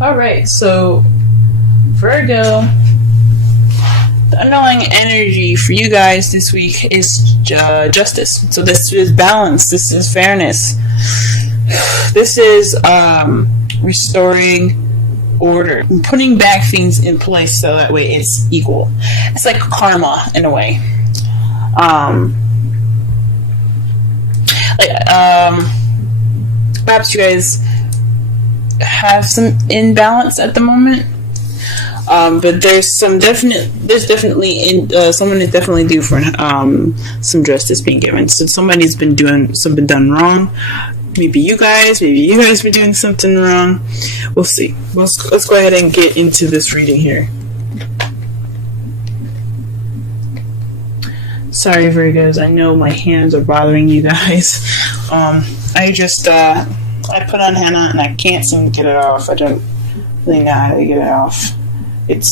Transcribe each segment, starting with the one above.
Alright, so Virgo, the underlying energy for you guys this week is justice. So this is balance, this is fairness, this is restoring order, putting back things in place so that way it's equal. It's like karma in a way. Perhaps you guys have some imbalance at the moment, but there's definitely someone is definitely due for some justice being given. So somebody's been doing something done wrong. Maybe you guys been doing something wrong. We'll see. Let's go ahead and get into this reading here. Sorry, Virgos. I know my hands are bothering you guys. I put on henna and I can't seem to get it off. I don't really know how to get it off. It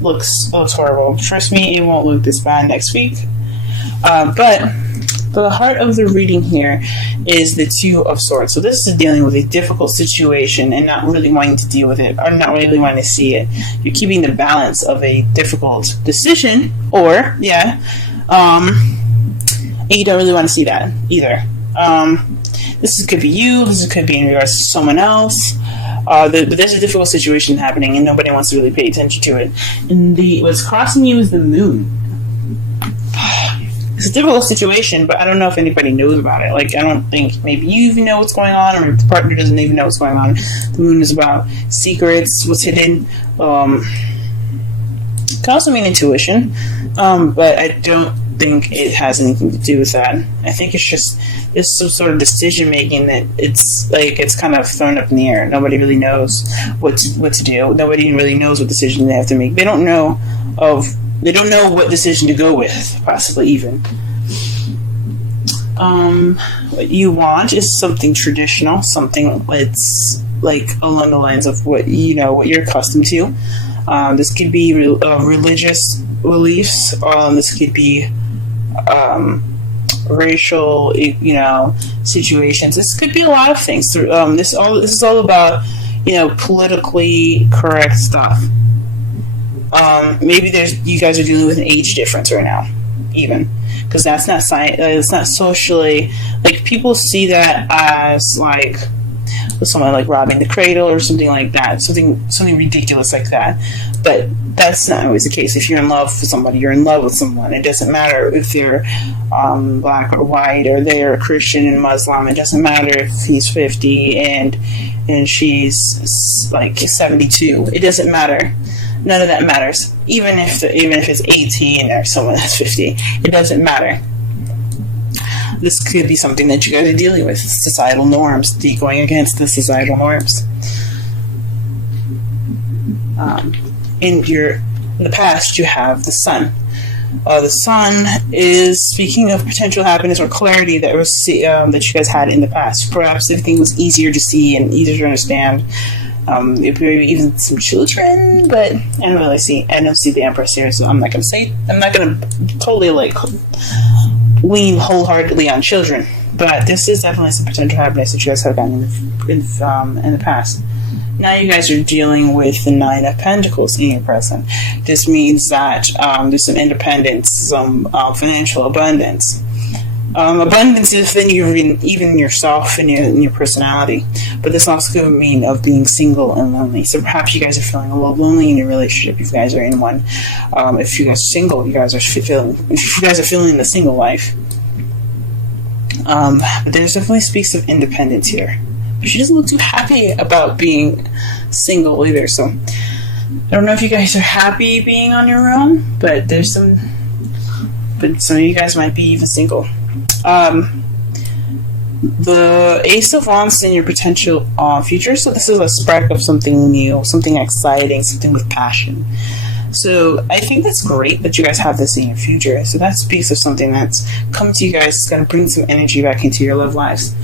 looks horrible. Trust me, it won't look this bad next week. But the heart of the reading here is the Two of Swords. So this is dealing with a difficult situation and not really wanting to deal with it, or not really wanting to see it. You're keeping the balance of a difficult decision, or and you don't really want to see that either. This could be you. This could be in regards to someone else. But there's a difficult situation happening, and nobody wants to really pay attention to it. And what's crossing you is the moon. It's a difficult situation, but I don't know if anybody knows about it. Like, I don't think maybe you even know what's going on, or the partner doesn't even know what's going on. The moon is about secrets, what's hidden. It can also mean intuition, but I don't think it has anything to do with that. I think it's some sort of decision making that it's kind of thrown up in the air. Nobody really knows what to do. Nobody really knows what decision they have to make. They don't know what decision to go with, possibly even. What you want is something traditional, something that's like along the lines of what you're accustomed to. This could be religious beliefs. This could be racial, situations. This could be a lot of things. This is all about, politically correct stuff. Maybe you guys are dealing with an age difference right now, even, because that's not it's not socially, like, people see that as like someone like robbing the cradle or something like that, something ridiculous like that. But that's not always the case. If you're in love with somebody, you're in love with someone. It doesn't matter if they're black or white, or they're Christian and Muslim. It doesn't matter if he's 50 and she's like 72. It doesn't matter. None of that matters. Even if it's 18 or someone that's 50, it doesn't matter. This could be something that you guys are dealing with, societal norms, going against the societal norms. In the past, you have the Sun. The Sun is speaking of potential happiness or clarity that you guys had in the past. Perhaps everything was easier to see and easier to understand. Maybe even some children, but I don't see the Empress here, so I'm not gonna totally lean wholeheartedly on children. But this is definitely some potential happiness that you guys have gotten in the past. Now you guys are dealing with the Nine of Pentacles in your present. This means that there's some independence, some financial abundance. Abundance within even yourself and your personality. But this also could mean of being single and lonely. So perhaps you guys are feeling a little lonely in your relationship if you guys are in one. If you guys are single, if you guys are feeling the single life. But there's definitely speaks of independence here. But she doesn't look too happy about being single either. So I don't know if you guys are happy being on your own, but some of you guys might be even single. The Ace of Wands in your potential future. So this is a spark of something new, something exciting, something with passion. So I think that's great that you guys have this in your future. So that speaks of something that's coming to you guys. It's going to bring some energy back into your love lives.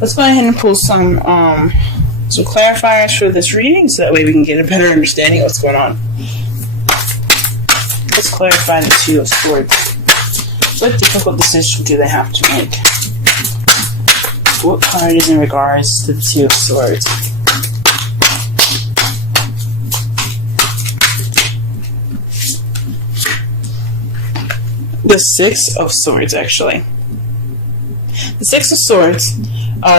Let's go ahead and pull some clarifiers for this reading, so that way we can get a better understanding of what's going on. Let's clarify the Two of Swords. What difficult decision do they have to make? What card is in regards to the Two of Swords? The Six of Swords, actually. The Six of Swords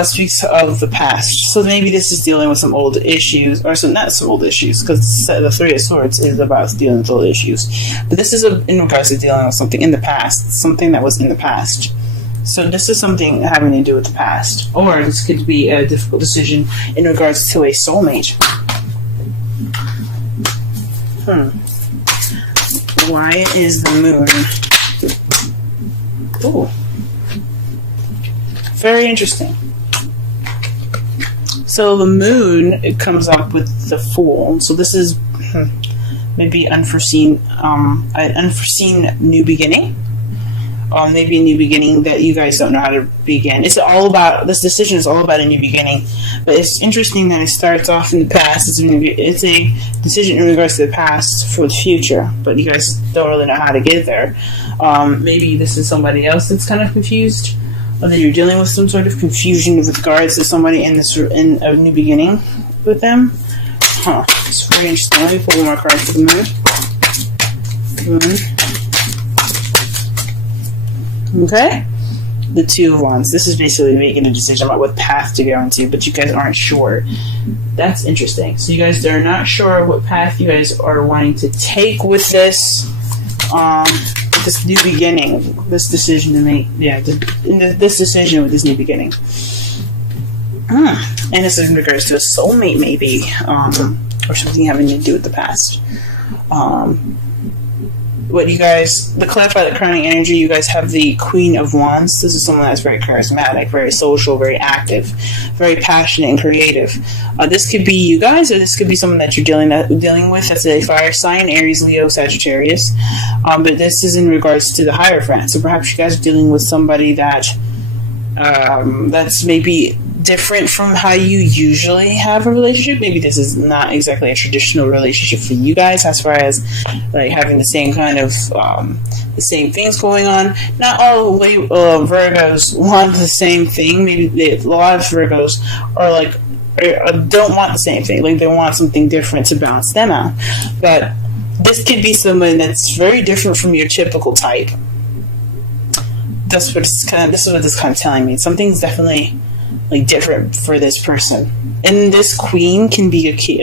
speaks of the past. So maybe this is dealing with some old issues, or not some old issues, because the Three of Swords is about dealing with old issues. But this is in regards to dealing with something in the past, something that was in the past. So this is something having to do with the past. Or this could be a difficult decision in regards to a soulmate. Why is the moon? Ooh. Very interesting. So the moon, it comes up with the Fool. So this is maybe an unforeseen new beginning. Maybe a new beginning that you guys don't know how to begin. This decision is all about a new beginning. But it's interesting that it starts off in the past. It's a decision in regards to the past for the future. But you guys don't really know how to get there. Maybe this is somebody else that's kind of confused. Or that you're dealing with some sort of confusion with regards to somebody in a new beginning with them. It's very interesting. Let me pull one more card for the moon. Okay. The Two of Wands. This is basically making a decision about what path to go into, but you guys aren't sure. That's interesting. So you guys are not sure what path you guys are wanting to take with this. This new beginning, this decision to make, this decision with this new beginning. And this is in regards to a soulmate, maybe, or something having to do with the past. What you guys, the clarify the crowning energy, you guys have the Queen of Wands. This is someone that's very charismatic, very social, very active, very passionate and creative. This could be you guys, or this could be someone that you're dealing with as a fire sign, Aries, Leo, Sagittarius. But this is in regards to the Hierophant. So perhaps you guys are dealing with somebody that that's maybe different from how you usually have a relationship. Maybe this is not exactly a traditional relationship for you guys, as far as like having the same kind of the same things going on. Not all Virgos want the same thing. Maybe a lot of Virgos are like don't want the same thing. Like they want something different to balance them out. But this could be someone that's very different from your typical type. This is what this is kind of telling me. Something's definitely like different for this person. And this queen can be a king.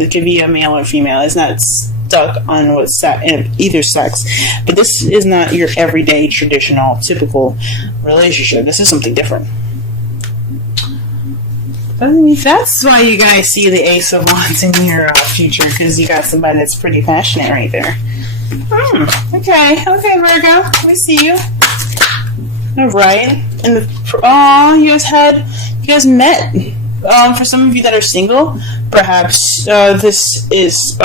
It could be a male or female. It's not stuck on either sex. But this is not your everyday, traditional, typical relationship. This is something different. That's why you guys see the Ace of Wands in your future, because you got somebody that's pretty passionate right there. Okay, Virgo, we see you. All right, and you guys met. For some of you that are single, perhaps this is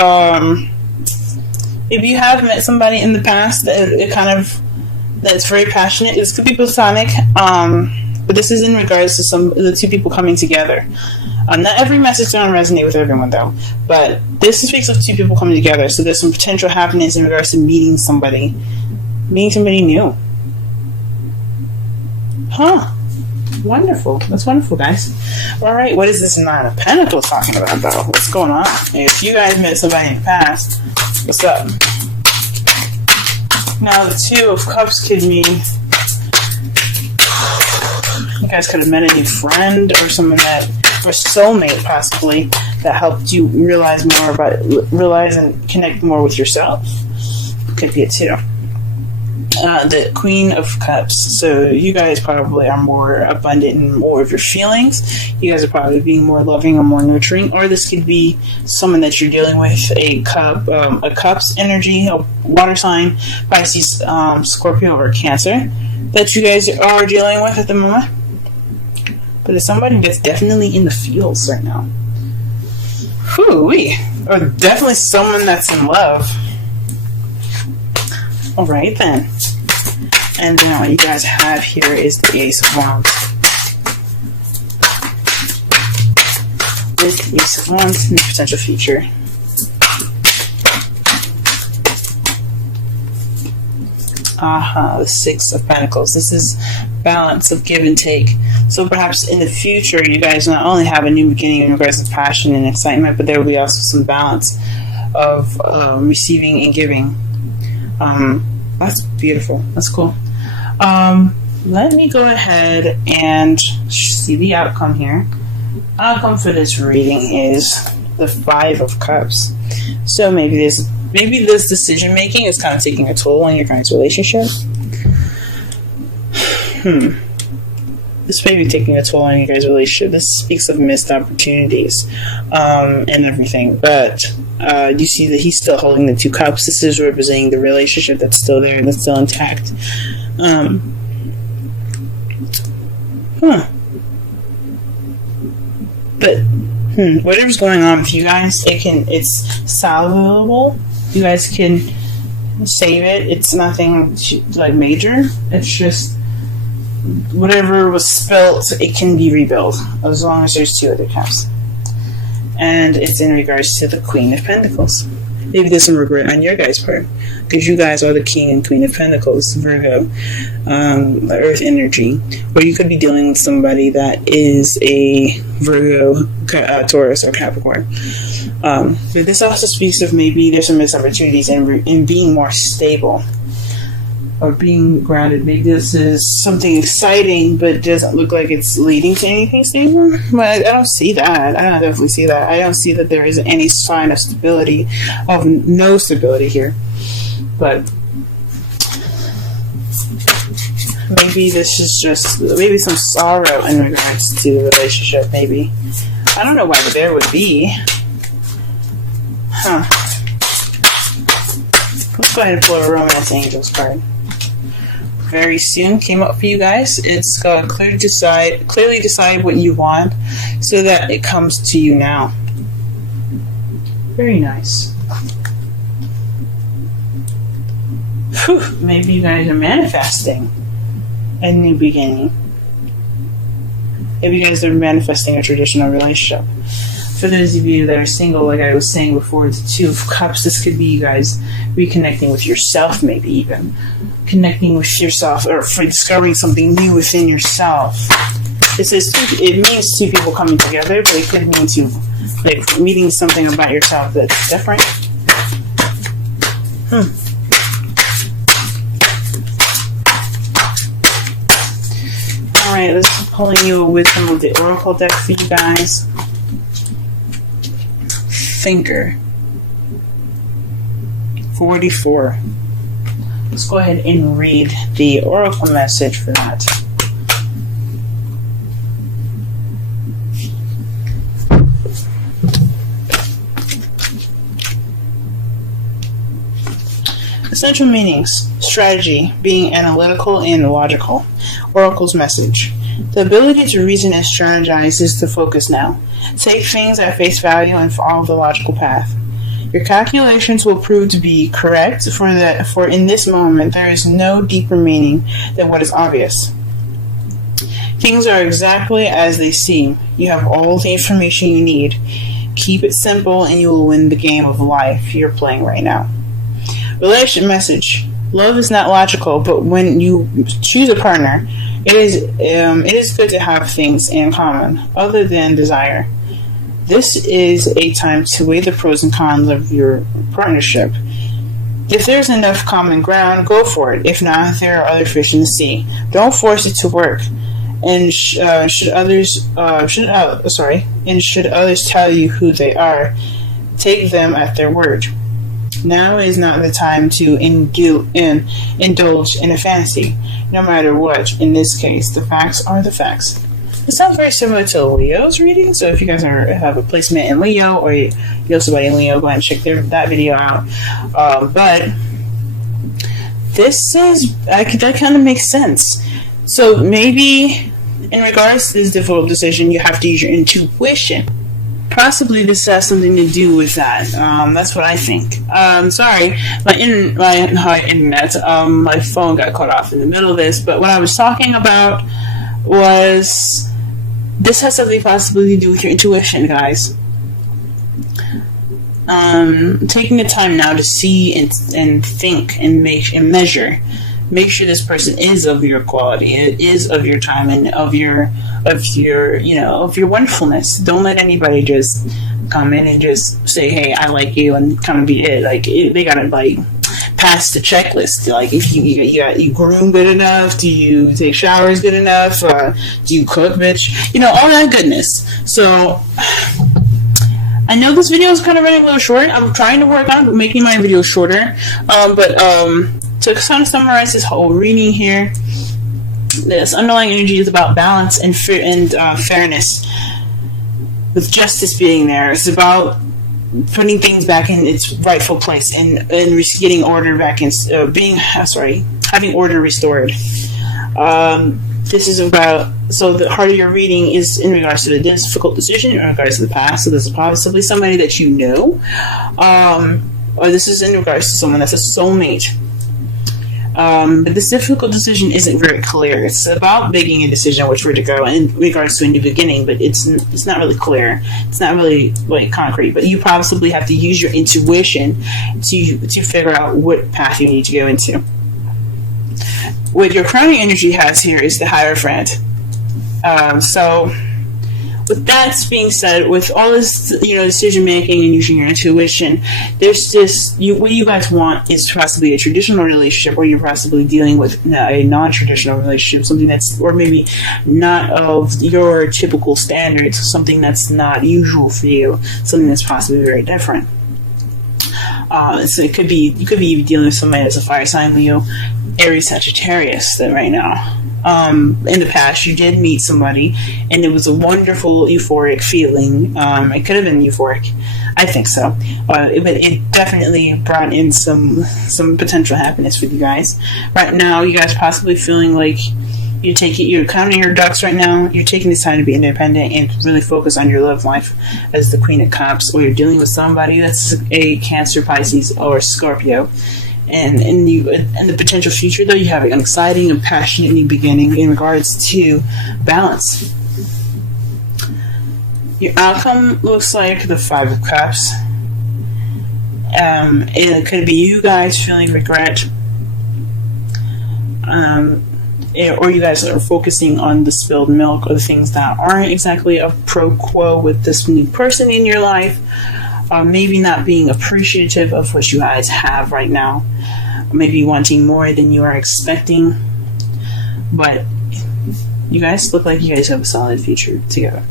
if you have met somebody in the past that's very passionate. This could be platonic, but this is in regards to the two people coming together. Not every message don't resonate with everyone though, but this speaks of two people coming together. So there's some potential happiness in regards to meeting somebody new. Wonderful. That's wonderful, guys. Alright, what is this Nine of Pentacles talking about, though? What's going on? If you guys met somebody in the past, what's up? Now, the Two of Cups could mean you guys could have met a new friend or someone or soulmate, possibly, that helped you realize and connect more with yourself. Could be it, too. The Queen of Cups. So you guys probably are more abundant in more of your feelings. You guys are probably being more loving or more nurturing. Or this could be someone that you're dealing with, a Cups energy, a water sign, Pisces, Scorpio, or Cancer that you guys are dealing with at the moment. But it's somebody that's definitely in the feels right now. Whoo-wee. Or definitely someone that's in love. Alright then. And then what you guys have here is the Ace of Wands. With the Ace of Wands in the potential future. The Six of Pentacles. This is balance of give and take. So perhaps in the future, you guys not only have a new beginning in regards to passion and excitement, but there will be also some balance of receiving and giving. That's beautiful. That's cool. Let me go ahead and see the outcome here. Outcome for this reading is the Five of Cups. So maybe this decision making is kind of taking a toll on your guys' relationship. This may be taking a toll on you guys' relationship. This speaks of missed opportunities and everything. But you see that he's still holding the Two Cups. This is representing the relationship that's still there, that's still intact. But whatever's going on with you guys, it's salvable. You guys can save it. It's nothing like major. It's just whatever was spilt, it can be rebuilt as long as there's two other cups. And it's in regards to the Queen of Pentacles. Maybe there's some regret on your guys' part, because you guys are the King and Queen of Pentacles, Virgo, the Earth energy. Or you could be dealing with somebody that is a Virgo, Taurus, or Capricorn. But this also speaks of maybe there's some missed opportunities in being more stable or being grounded. Maybe this is something exciting, but it doesn't look like it's leading to anything stable. But I don't see that. I don't definitely see that. I don't see that there is any sign of stability, of no stability here. But maybe this is just maybe some sorrow in regards to the relationship. Maybe I don't know why there would be. Let's go ahead and pull a Romance Angels card. Very soon came up for you guys. It's clearly decide what you want so that it comes to you now. Very nice. Whew, maybe you guys are manifesting a new beginning. Maybe you guys are manifesting a traditional relationship. For those of you that are single, like I was saying before, the Two of Cups, this could be you guys reconnecting with yourself, maybe even connecting with yourself, or for discovering something new within yourself. It means two people coming together, but it could mean like meeting something about yourself that's different. Alright, let's pulling you a wisdom of the Oracle deck for you guys. Thinker 44. Let's go ahead and read the Oracle message for that. Essential meanings: strategy, being analytical and logical. Oracle's message: the ability to reason and strategize is the focus now. Take things at face value and follow the logical path. Your calculations will prove to be correct, for in this moment there is no deeper meaning than what is obvious. Things are exactly as they seem. You have all the information you need. Keep it simple and you will win the game of life you're playing right now. Relationship message: love is not logical, but when you choose a partner, it is good to have things in common other than desire. This is a time to weigh the pros and cons of your partnership. If there's enough common ground, go for it. If not, there are other fish in the sea. Don't force it to work. And should others tell you who they are, take them at their word. Now is not the time to indulge in a fantasy, no matter what. In this case, the facts are the facts. It sounds very similar to Leo's reading, so if you guys have a placement in Leo, or you know somebody in Leo, go ahead and check that video out. But this is, that kind of makes sense. So maybe in regards to this difficult decision, you have to use your intuition. Possibly this has something to do with that. That's what I think. Sorry, my internet, my phone got cut off in the middle of this, but what I was talking about was this has something possibly to do with your intuition, guys. Taking the time now to see and think and measure. Make sure this person is of your quality, it is of your time, and of your wonderfulness. Don't let anybody just come in and just say, "Hey, I like you," and kind of be it. Like they gotta pass the checklist. Like, if you groom good enough, do you take showers good enough, do you cook, bitch? You know, all that goodness. So I know this video is kind of running a little short. I'm trying to work on making my video shorter, but to kind of summarize this whole reading here, this underlying energy is about balance and fairness, with justice being there. It's about putting things back in its rightful place and getting order back in, having order restored. This is about, so the heart of your reading is in regards to the difficult decision, in regards to the past. So this is possibly somebody that you know, or this is in regards to someone that's a soulmate. But this difficult decision isn't very clear. It's about making a decision which way to go in regards to a new beginning, but it's not really clear. It's not really like concrete. But you possibly have to use your intuition to figure out what path you need to go into. What your crowning energy has here is the Hierophant. So with that being said, with all this, decision making and using your intuition, there's this, what you guys want is possibly a traditional relationship, or you're possibly dealing with a non-traditional relationship, something that's, or maybe not of your typical standards, something that's not usual for you, something that's possibly very different. So you could be dealing with somebody that's a fire sign, Leo, Aries, Sagittarius, that right now. In the past, you did meet somebody, and it was a wonderful, euphoric feeling. It could have been euphoric, I think so. But it definitely brought in some potential happiness for you guys. Right now, you guys possibly feeling like you're counting your ducks right now. You're taking this time to be independent and really focus on your love life as the Queen of Cups, or you're dealing with somebody that's a Cancer, Pisces, or Scorpio. And in the potential future, though, you have an exciting and passionate new beginning in regards to balance. Your outcome looks like the Five of Cups. And it could be you guys feeling regret. Or you guys are focusing on the spilled milk, or the things that aren't exactly a pro quo with this new person in your life. Maybe not being appreciative of what you guys have right now. Maybe wanting more than you are expecting. But you guys look like you guys have a solid future together.